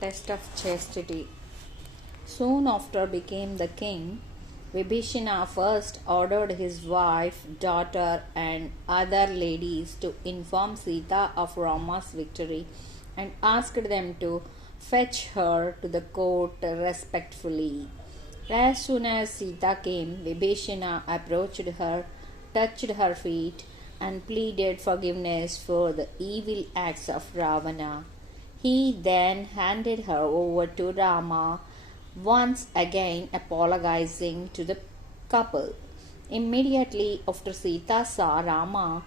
Test of Chastity. Soon after became the king, Vibhishana first ordered his wife, daughter, and other ladies to inform Sita of Rama's victory and asked them to fetch her to the court respectfully. As soon as Sita came, Vibhishana approached her, touched her feet, and pleaded forgiveness for the evil acts of Ravana. He then handed her over to Rama, once again apologizing to the couple. Immediately after Sita saw Rama,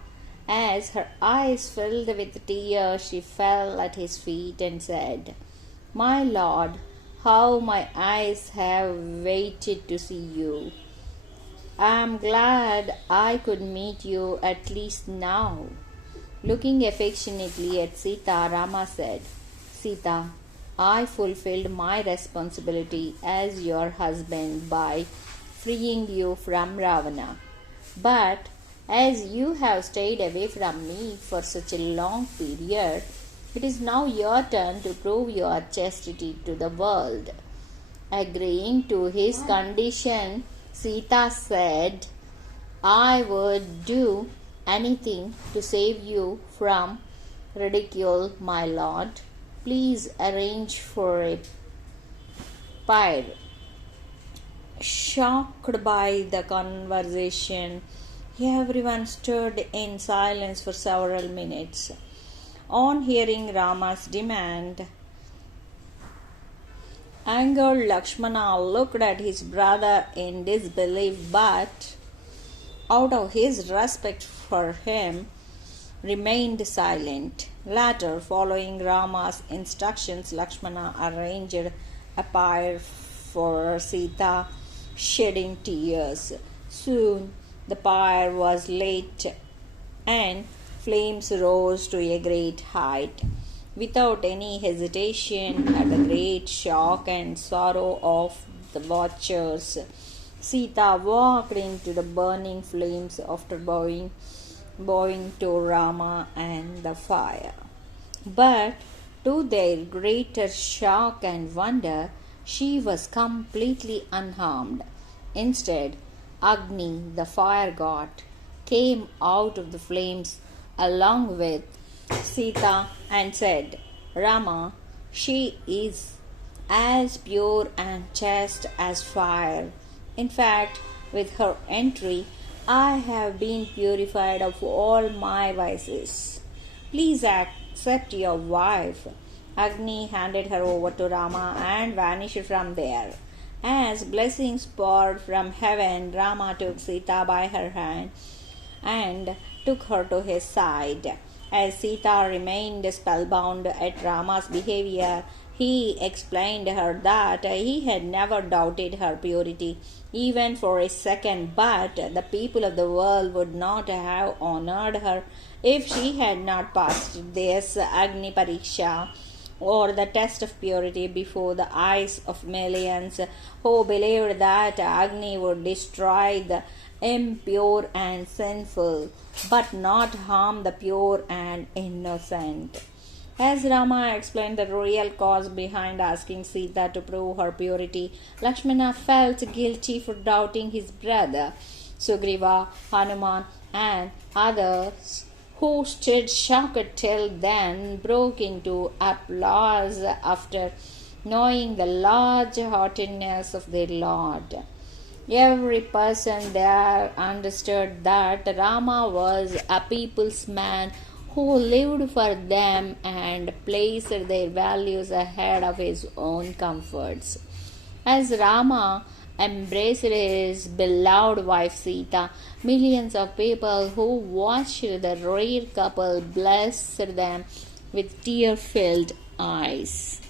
as her eyes filled with tears, she fell at his feet and said, "My lord, how my eyes have waited to see you. I am glad I could meet you at least now." Looking affectionately at Sita, Rama said, "Sita, I fulfilled my responsibility as your husband by freeing you from Ravana. But as you have stayed away from me for such a long period, it is now your turn to prove your chastity to the world." Agreeing to his condition, Sita said, "I would do anything to save you from ridicule, my lord. Please arrange for a pyre." Shocked by the conversation, everyone stood in silence for several minutes. On hearing Rama's demand, angered Lakshmana looked at his brother in disbelief, but out of his respect for him, remained silent. Later, following Rama's instructions, Lakshmana arranged a pyre for Sita, shedding tears. Soon the pyre was lit and flames rose to a great height. Without any hesitation, at the great shock and sorrow of the watchers, Sita walked into the burning flames after bowing to Rama and the fire. But to their greater shock and wonder, she was completely unharmed. Instead, Agni, the fire god, came out of the flames along with Sita and said, "Rama, she is as pure and chaste as fire. In fact, with her entry, I have been purified of all my vices. Please accept your wife." Agni handed her over to Rama and vanished from there. As blessings poured from heaven, Rama took Sita by her hand and took her to his side. As Sita remained spellbound at Rama's behavior, he explained to her that he had never doubted her purity, even for a second, but the people of the world would not have honored her if she had not passed this Agni Pariksha, or the test of purity, before the eyes of millions who believed that Agni would destroy the impure and sinful, but not harm the pure and innocent. As Rama explained the real cause behind asking Sita to prove her purity, Lakshmana felt guilty for doubting his brother. Sugriva, Hanuman, and others who stood shocked till then broke into applause after knowing the large heartedness of their Lord. Every person there understood that Rama was a people's man who lived for them and placed their values ahead of his own comforts. As Rama embraced his beloved wife Sita, millions of people who watched the rare couple blessed them with tear-filled eyes.